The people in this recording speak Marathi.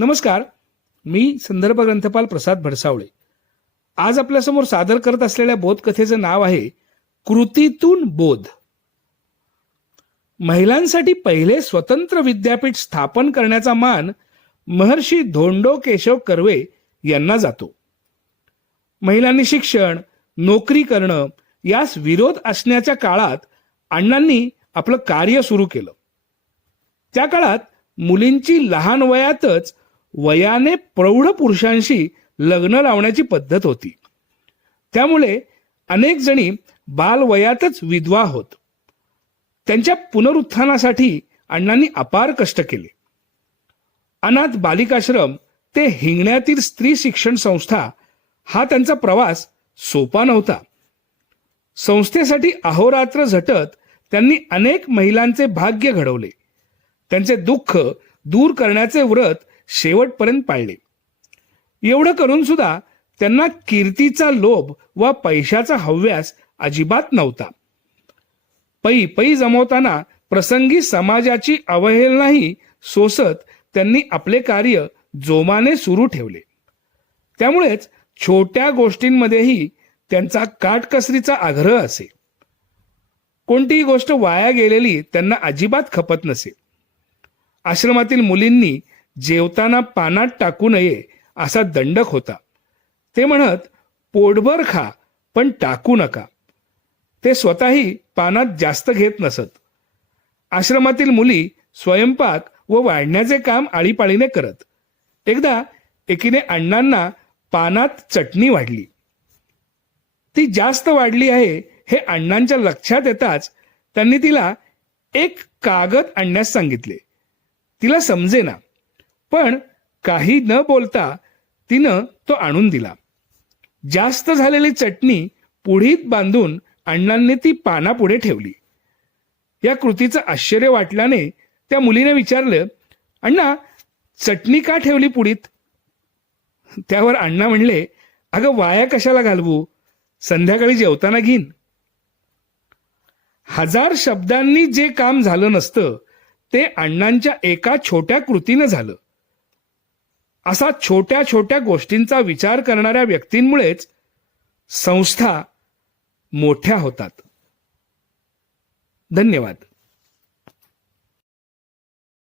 नमस्कार. मी संदर्भ ग्रंथपाल प्रसाद भडसावळे. आज आपल्यासमोर सादर करत असलेल्या बोधकथेचं नाव आहे कृतीतून बोध. महिलांसाठी पहिले स्वतंत्र विद्यापीठ स्थापन करण्याचा मान महर्षी धोंडो केशव कर्वे यांना जातो. महिलांनी शिक्षण नोकरी करणं यास विरोध असण्याच्या काळात अण्णांनी आपलं कार्य सुरू केलं. त्या काळात मुलींची लहान वयातच वयाने प्रौढ पुरुषांशी लग्न लावण्याची पद्धत होती. त्यामुळे अनेक जणी बालवयातच विधवा होत. त्यांच्या पुनरुत्थानासाठी अण्णांनी अपार कष्ट केले. अनाथ बालिकाश्रम ते हिंगण्यातील स्त्री शिक्षण संस्था हा त्यांचा प्रवास सोपा नव्हता. संस्थेसाठी अहोरात्र झटत त्यांनी अनेक महिलांचे भाग्य घडवले. त्यांचे दुःख दूर करण्याचे व्रत शेवटपर्यंत पाळले. एवढं करून सुद्धा त्यांना कीर्तीचा लोभ व पैशाचा हव्यास अजिबात नव्हता. पै पै जमवताना प्रसंगी समाजाची अवहेलनाही सोसत त्यांनी आपले कार्य जोमाने सुरू ठेवले. त्यामुळेच छोट्या गोष्टींमध्येही त्यांचा काटकसरीचा आग्रह असे. कोणतीही गोष्ट वाया गेलेली त्यांना अजिबात खपत नसे. आश्रमातील मुलींनी जेवताना पानात टाकू नये असा दंडक होता. ते म्हणत पोटभर खा पण टाकू नका. ते स्वतःही पानात जास्त घेत नसत. आश्रमातील मुली स्वयंपाक व वाढण्याचे काम आळीपाळीने करत. एकदा एकीने अण्णांना पानात चटणी वाढली. ती जास्त वाढली आहे हे अण्णांच्या लक्षात येताच त्यांनी तिला एक कागद आणण्यास सांगितले. तिला समजेना. पण काही न बोलता तिनं तो आणून दिला. जास्त झालेली चटणी पुढीत बांधून अण्णांनी ती पानापुढे ठेवली. या कृतीचं आश्चर्य वाटल्याने त्या मुलीने विचारलं अण्णा चटणी का ठेवली पुढीत? त्यावर अण्णा म्हणले अगं वाया कशाला घालवू? संध्याकाळी जेवताना घेईन. हजार शब्दांनी जे काम झालं नसतं ते अण्णांच्या एका छोट्या कृतीनं झालं. असा छोट्या छोट्या गोष्टींचा विचार करणाऱ्या व्यक्तींमुळेच संस्था मोठ्या होतात. धन्यवाद.